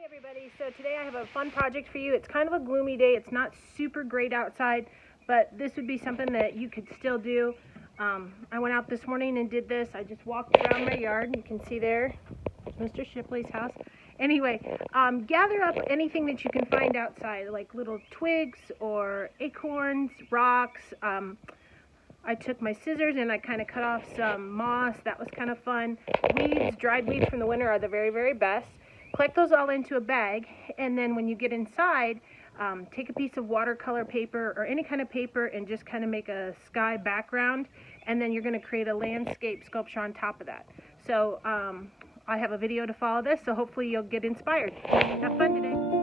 Hey everybody, so today I have a fun project for you. It's kind of a gloomy day. It's not super great outside, but this would be something that you could still do. I went out this morning and did this. I just walked around my yard. You can see there, Mr. Shipley's house. Anyway, gather up anything that you can find outside, like little twigs or acorns, rocks. I took my scissors and I kind of cut off some moss. That was kind of fun. Weeds, dried weeds from the winter are the very, very best. Collect those all into a bag, and then when you get inside, take a piece of watercolor paper or any kind of paper and just kind of make a sky background, and then you're going to create a landscape sculpture on top of that. So I have a video to follow this, so hopefully you'll get inspired. Have fun today.